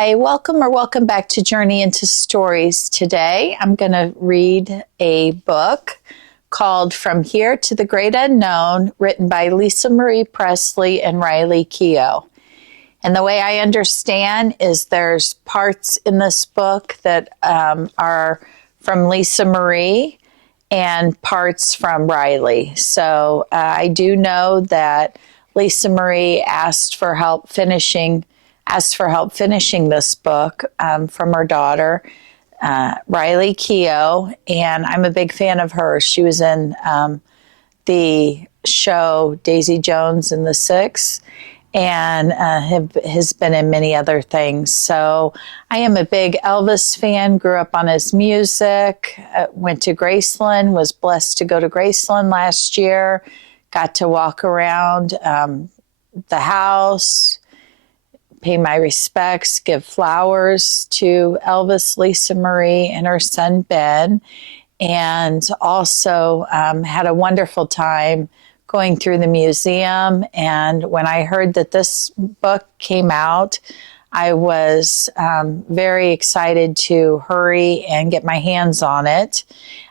Hi, welcome back to Journey into Stories. Today I'm going to read a book called From Here to the Great Unknown, written by Lisa Marie Presley and Riley Keough. And the way I understand is there's parts in this book that are from Lisa Marie and parts from Riley. So I do know that Lisa Marie asked for help finishing this book from her daughter, Riley Keough, and I'm a big fan of hers. She was in the show Daisy Jones and the Six, and has been in many other things. So I am a big Elvis fan, grew up on his music, went to Graceland, was blessed to go to Graceland last year, got to walk around the house, pay my respects, give flowers to Elvis, Lisa Marie, and her son Ben, and also had a wonderful time going through the museum. And when I heard that this book came out, I was very excited to hurry and get my hands on it.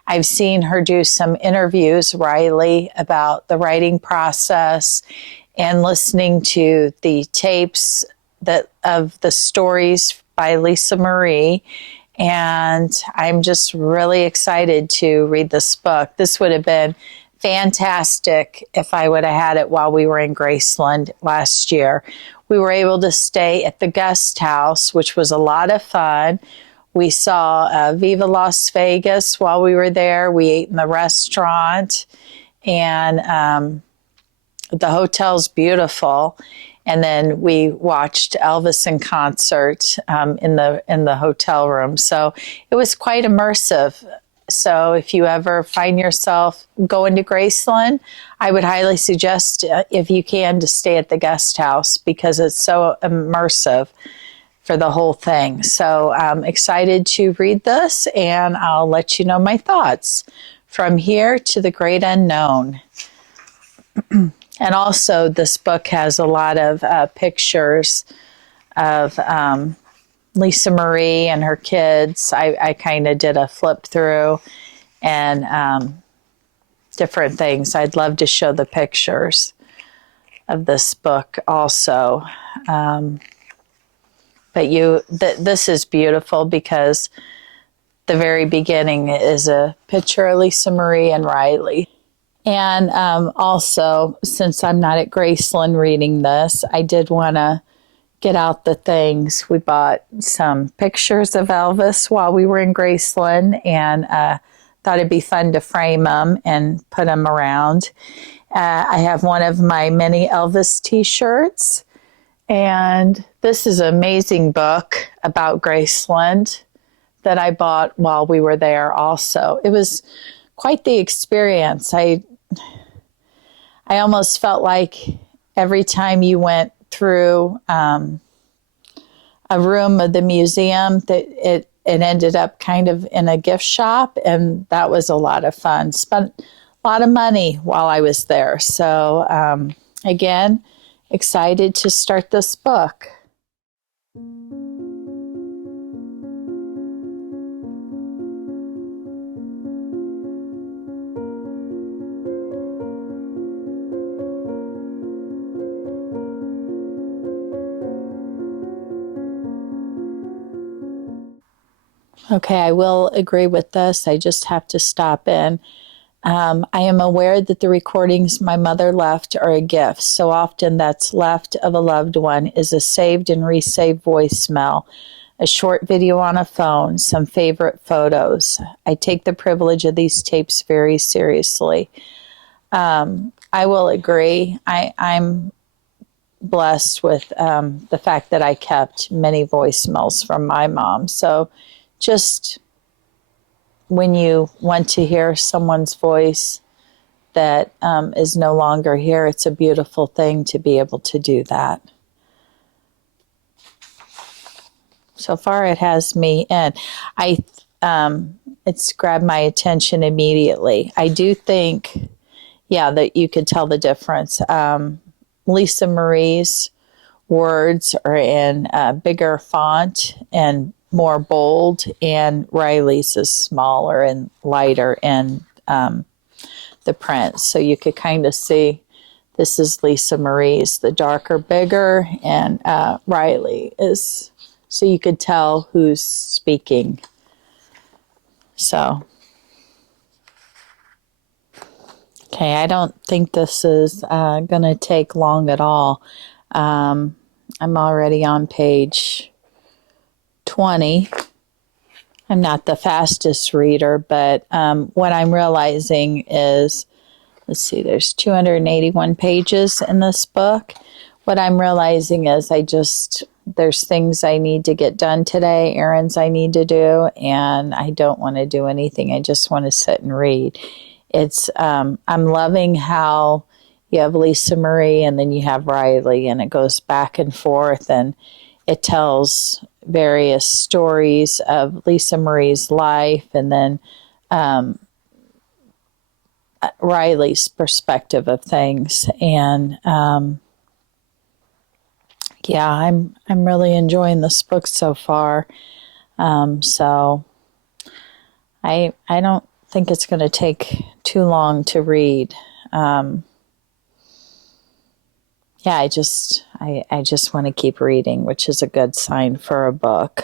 I've seen her do some interviews, Riley, about the writing process and listening to the tapes of the stories by Lisa Marie, and I'm just really excited to read this book. This would have been fantastic if I would have had it while we were in Graceland last year. We were able to stay at the guest house, which was a lot of fun. We saw Viva Las Vegas while we were there. We ate in the restaurant, and the hotel's beautiful. And then we watched Elvis in concert in the hotel room. So it was quite immersive. So if you ever find yourself going to Graceland, I would highly suggest, if you can, to stay at the guest house because it's so immersive for the whole thing. So I'm excited to read this, and I'll let you know my thoughts. From Here to the Great Unknown. And also, this book has a lot of pictures of Lisa Marie and her kids. I kind of did a flip through and different things. I'd love to show the pictures of this book also. But this is beautiful because the very beginning is a picture of Lisa Marie and Riley. And also, since I'm not at Graceland reading this, I did want to get out the things. We bought some pictures of Elvis while we were in Graceland, and thought it'd be fun to frame them and put them around. I have one of my many Elvis t-shirts, and this is an amazing book about Graceland that I bought while we were there also. It was quite the experience. I almost felt like every time you went through a room of the museum that it ended up kind of in a gift shop, and that was a lot of fun. Spent a lot of money while I was there. So again, excited to start this book. Okay, I will agree with this. I just have to stop in. I am aware that the recordings my mother left are a gift. So often that's left of a loved one is a saved and resaved voicemail, a short video on a phone, some favorite photos. I take the privilege of these tapes very seriously. I will agree. I'm blessed with the fact that I kept many voicemails from my mom. So just when you want to hear someone's voice that is no longer here, it's a beautiful thing to be able to do that. So far it has me in. It's grabbed my attention immediately. I do think, that you could tell the difference. Lisa Marie's words are in bigger font and more bold, and Riley's is smaller and lighter in the print. So you could kind of see this is Lisa Marie's, the darker, bigger, and Riley is, so you could tell who's speaking. So, okay, I don't think this is going to take long at all. I'm already on page 20. I'm not the fastest reader, but what I'm realizing is, let's see, there's 281 pages in this book. What I'm realizing is there's things I need to get done today, errands I need to do, and I don't want to do anything. I just want to sit and read. I'm loving how you have Lisa Marie and then you have Riley, and it goes back and forth, and it tells various stories of Lisa Marie's life, and then Riley's perspective of things. And yeah, I'm really enjoying this book so far. So I don't think it's going to take too long to read. Yeah, I just want to keep reading, which is a good sign for a book.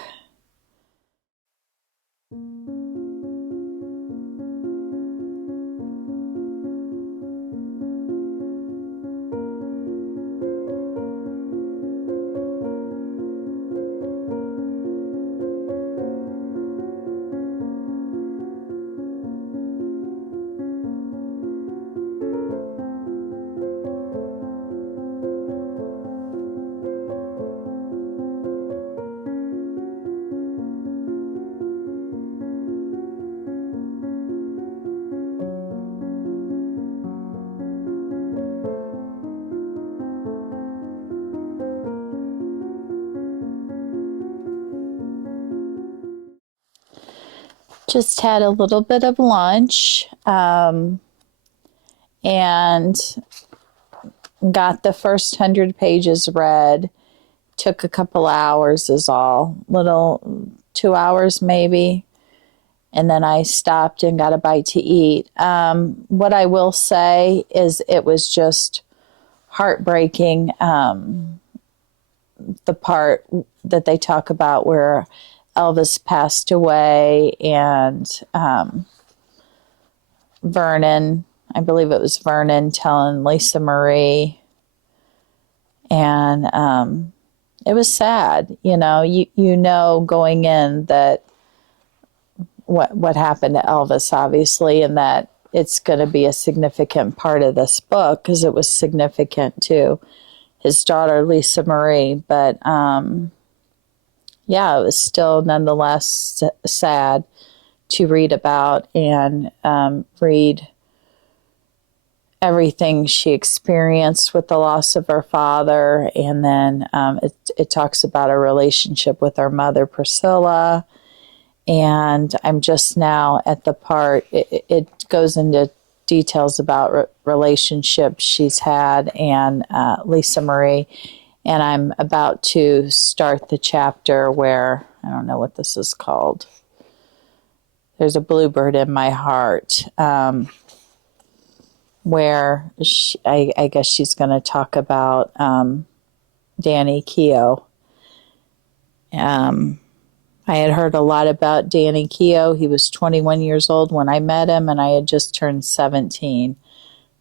Just had a little bit of lunch and got the first 100 pages read. Took a couple hours is all, 2 hours maybe. And then I stopped and got a bite to eat. What I will say is it was just heartbreaking, the part that they talk about where Elvis passed away, and Vernon, I believe it was Vernon, telling Lisa Marie, and it was sad. You know going in that what happened to Elvis, obviously, and that it's going to be a significant part of this book because it was significant to his daughter Lisa Marie, but yeah, it was still nonetheless sad to read about and read everything she experienced with the loss of her father. And then it talks about her relationship with her mother, Priscilla. And I'm just now at the part, it goes into details about relationships she's had and Lisa Marie. And I'm about to start the chapter where, I don't know what this is called. There's a bluebird in my heart, where I guess she's going to talk about Danny Keough. I had heard a lot about Danny Keough. He was 21 years old when I met him, and I had just turned 17.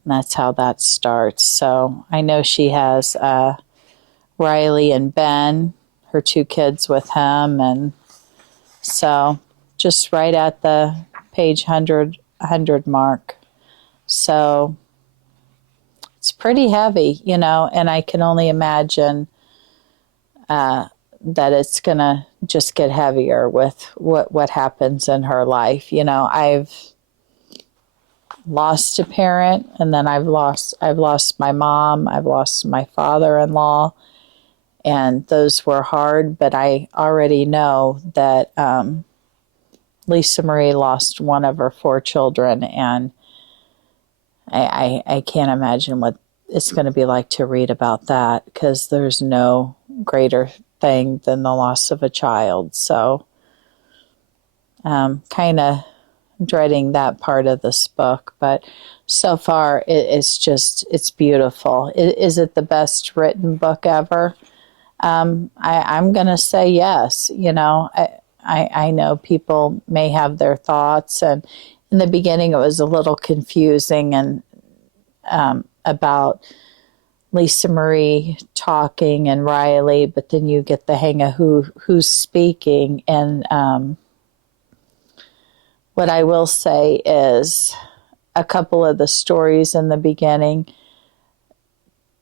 And that's how that starts. So I know she has Riley and Ben, her 2 kids with him. And so just right at the page 100 mark. So it's pretty heavy, and I can only imagine that it's going to just get heavier with what happens in her life. I've lost a parent, and then I've lost my mom, I've lost my father-in-law, and those were hard, but I already know that Lisa Marie lost one of her 4 children, and I can't imagine what it's going to be like to read about that, because there's no greater thing than the loss of a child. So kind of dreading that part of this book, but so far it's beautiful. Is it the best written book ever? I'm going to say yes. I know people may have their thoughts, and in the beginning it was a little confusing and about Lisa Marie talking and Riley, but then you get the hang of who's speaking. And what I will say is a couple of the stories in the beginning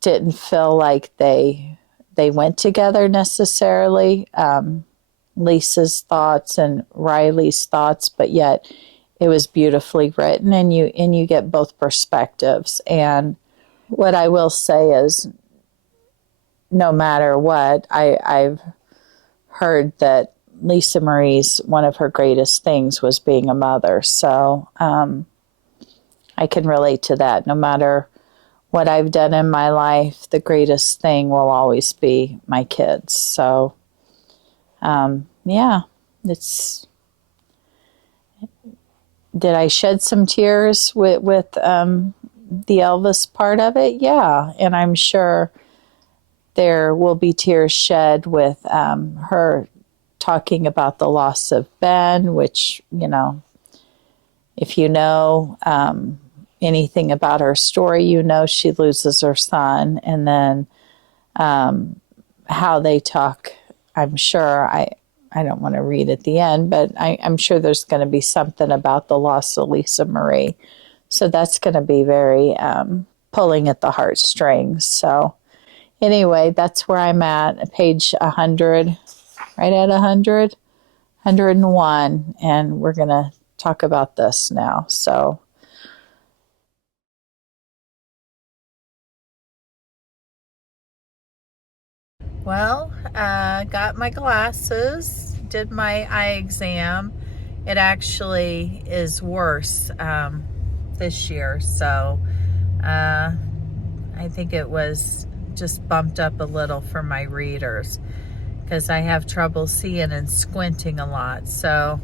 didn't feel like they went together necessarily. Lisa's thoughts and Riley's thoughts, but yet it was beautifully written, and you get both perspectives. And what I will say is, no matter what, I've heard that Lisa Marie's one of her greatest things was being a mother. So I can relate to that. No matter what I've done in my life, the greatest thing will always be my kids. So yeah, did I shed some tears with the Elvis part of it? Yeah, and I'm sure there will be tears shed with her talking about the loss of Ben, which, if you know anything about her story, she loses her son. And then how they talk, I'm sure, I don't want to read at the end, but I'm sure there's going to be something about the loss of Lisa Marie. So that's going to be very pulling at the heartstrings. So anyway, that's where I'm at page 100, right at 100, 101. And we're going to talk about this now. So well, got my glasses, did my eye exam. It actually is worse this year. So I think it was just bumped up a little for my readers, because I have trouble seeing and squinting a lot. So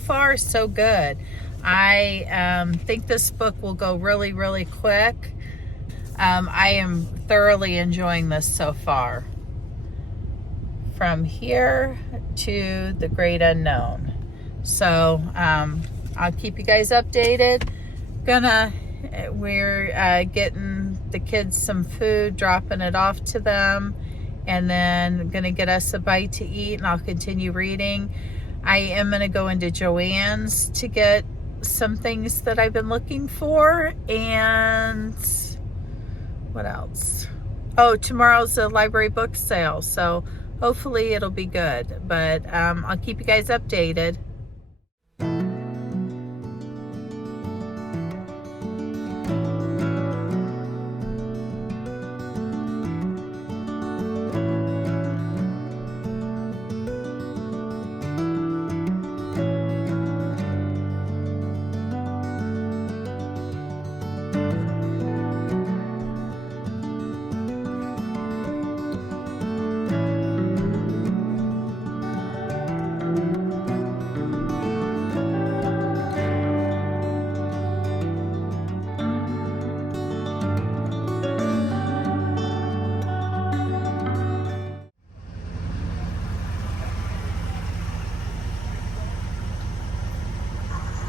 far, so good. I think this book will go really, really quick. I am thoroughly enjoying this so far. From Here to the Great Unknown. So I'll keep you guys updated. We're getting the kids some food, dropping it off to them, and then gonna get us a bite to eat, and I'll continue reading. I am gonna go into Joann's to get some things that I've been looking for. And what else? Oh, tomorrow's a library book sale, so hopefully it'll be good, but I'll keep you guys updated.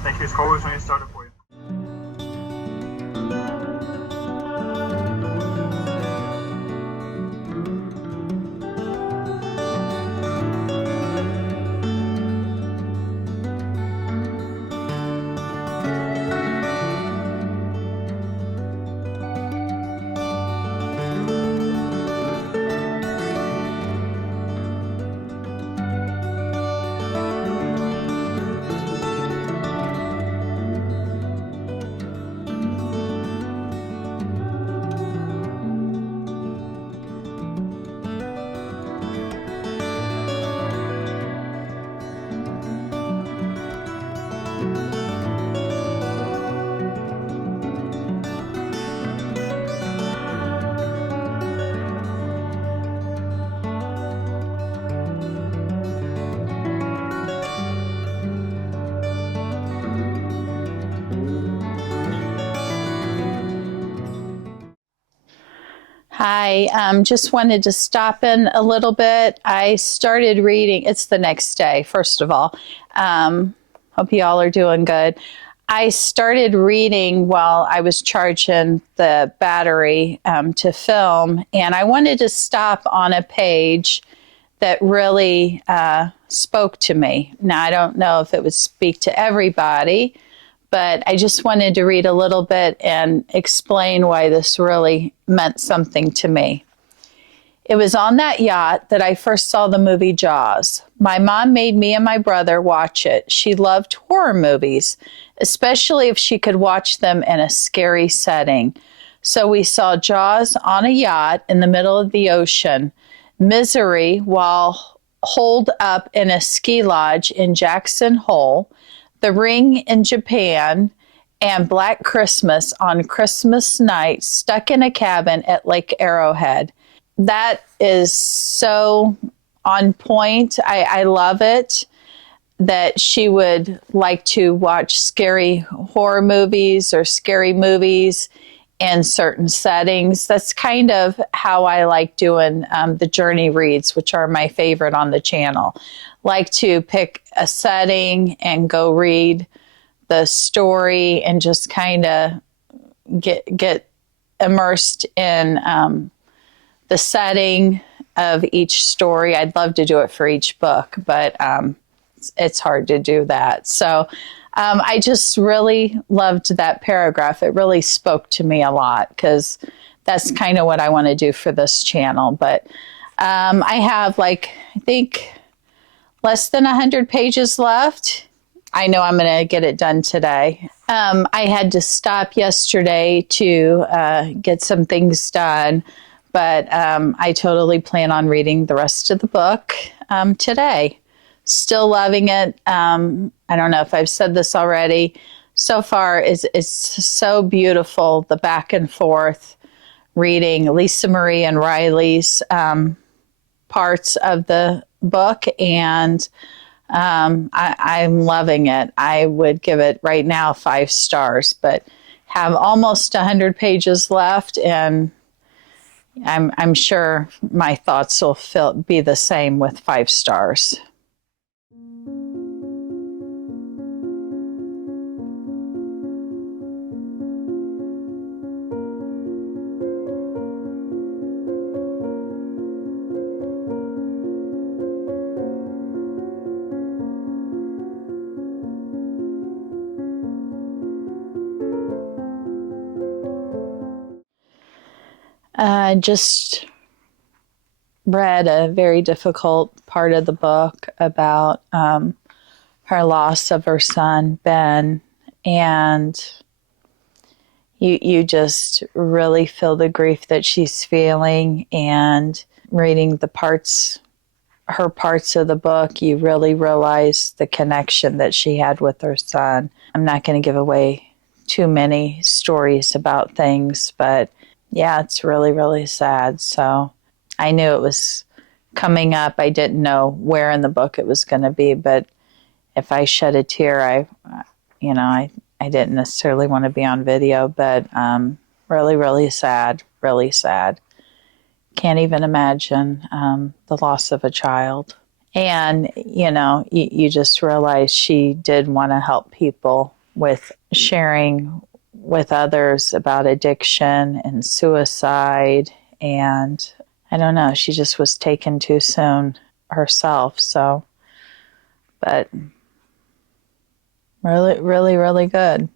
Thank you. Score was when you started for you. I just wanted to stop in a little bit. I started reading, it's the next day, first of all. Hope you all are doing good. I started reading while I was charging the battery to film, and I wanted to stop on a page that really spoke to me. Now, I don't know if it would speak to everybody, but I just wanted to read a little bit and explain why this really meant something to me. It was on that yacht that I first saw the movie Jaws. My mom made me and my brother watch it. She loved horror movies, especially if she could watch them in a scary setting. So we saw Jaws on a yacht in the middle of the ocean, Misery while holed up in a ski lodge in Jackson Hole, The Ring in Japan, and Black Christmas on Christmas night stuck in a cabin at Lake Arrowhead. That is so on point. I love it that she would like to watch scary horror movies or scary movies in certain settings. That's kind of how I like doing the journey reads, which are my favorite on the channel. Like to pick a setting and go read the story and just kind of get immersed in the setting of each story. I'd love to do it for each book, but it's hard to do that. So I just really loved that paragraph. It really spoke to me a lot because that's kind of what I want to do for this channel. But I have I think less than 100 pages left. I know I'm going to get it done today. I had to stop yesterday to get some things done, but I totally plan on reading the rest of the book today. Still loving it. I don't know if I've said this already. So far, it's so beautiful, the back and forth reading Lisa Marie and Riley's parts of the book, and I'm loving it. I would give it right now 5 stars, but have almost 100 pages left, and I'm sure my thoughts will be the same with 5 stars. Just read a very difficult part of the book about her loss of her son, Ben, and you just really feel the grief that she's feeling, and reading her parts of the book, you really realize the connection that she had with her son. I'm not going to give away too many stories about things, but yeah, it's really, really sad. So I knew it was coming up. I didn't know where in the book it was going to be, but if I shed a tear, I didn't necessarily want to be on video, but really, really sad, really sad. Can't even imagine the loss of a child. And, you just realize she did want to help people with sharing with others about addiction and suicide. And I don't know, she just was taken too soon herself. So, but really, really, really good.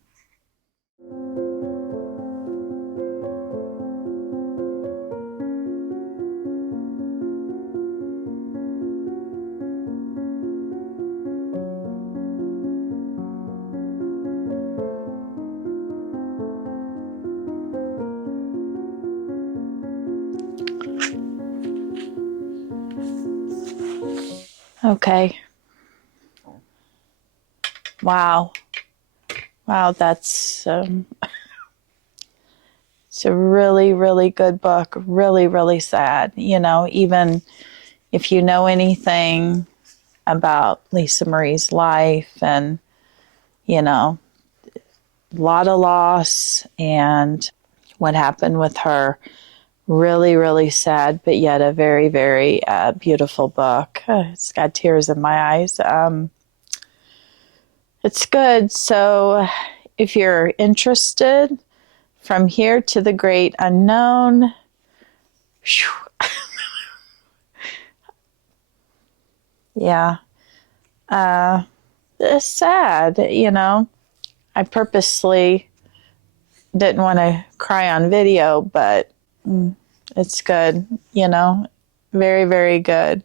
Okay. Wow. Wow, that's it's a really, really good book. Really, really sad. Even if you know anything about Lisa Marie's life, and, a lot of loss and what happened with her Really, really sad, but yet a very, very beautiful book. It's got tears in my eyes. It's good. So if you're interested, From Here to the Great Unknown, yeah, it's sad, I purposely didn't want to cry on video, but it's good, very, very good.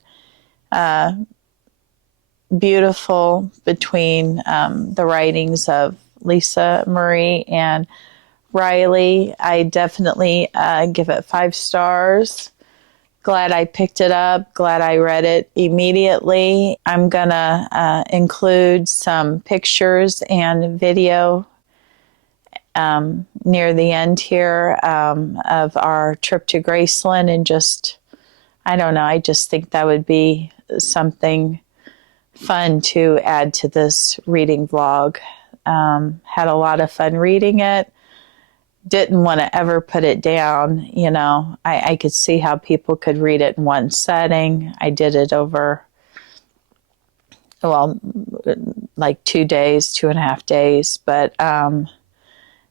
Beautiful between the writings of Lisa Marie and Riley. I definitely give it 5 stars. Glad I picked it up. Glad I read it immediately. I'm going to include some pictures and video near the end here of our trip to Graceland, and just, I don't know, I just think that would be something fun to add to this reading vlog. Had a lot of fun reading it. Didn't want to ever put it down. I could see how people could read it in one setting. I did it over, like 2 days, 2.5 days, but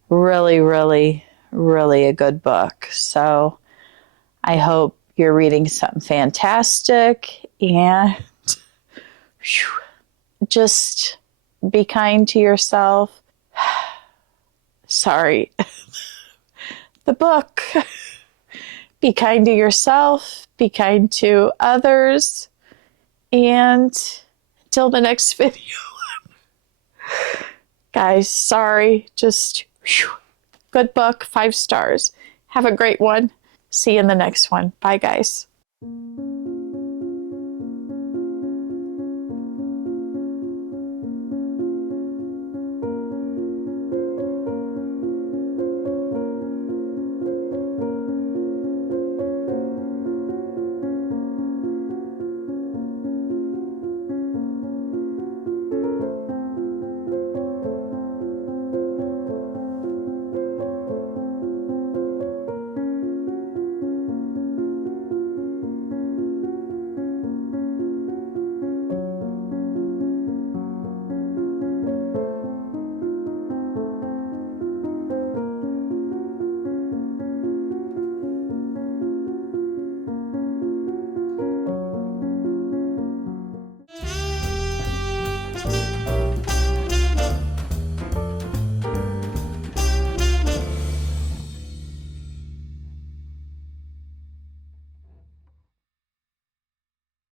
really, really, really a good book. So I hope you're reading something fantastic, and just be kind to yourself. Sorry. The book. Be kind to yourself. Be kind to others. And until the next video. Guys, sorry. Just good book. 5 stars. Have a great one. See you in the next one. Bye, guys.